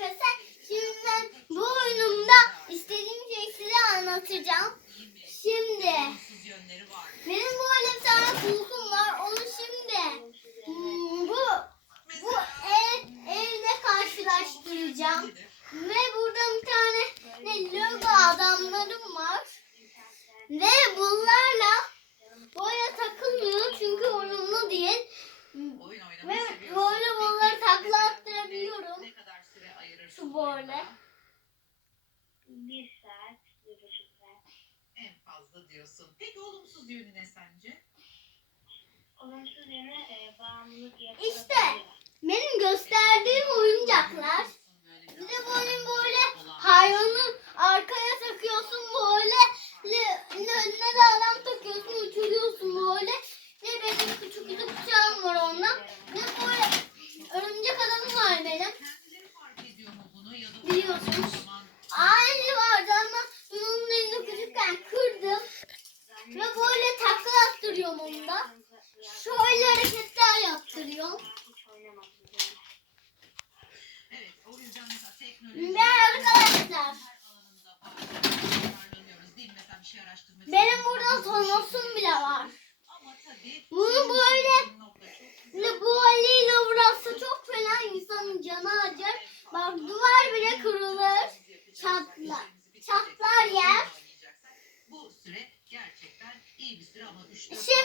arkadaşlar. Şimdi ben bu oyunumda istediğim şeyi size anlatacağım. Şimdi benim böyle bir tane kulkum var. Onu şimdi hmm, bu bu ev, evle karşılaştıracağım. Ve burada bir tane ne logo adamlarım var. Ve bunlarla böyle takılmıyor çünkü oyunlu değil. Ve böyle bunları takla attırabiliyorum. Şu böyle. Bir saat, bir buçuk saat. En fazla diyorsun. Peki olumsuz yönü ne sence? Olumsuz yönü e, bağımlılık yapabiliyor. İşte. Zaman Aynı vardı ama onun elini küçükken kırdım. Ve böyle takla attırıyorum onu da. Şöyle hareketler yaptırıyorum. Ve arkadaşlar benim burada işi bile var. Bunu böyle bu haliyle uğraşsa çok fena insanın canı Точно.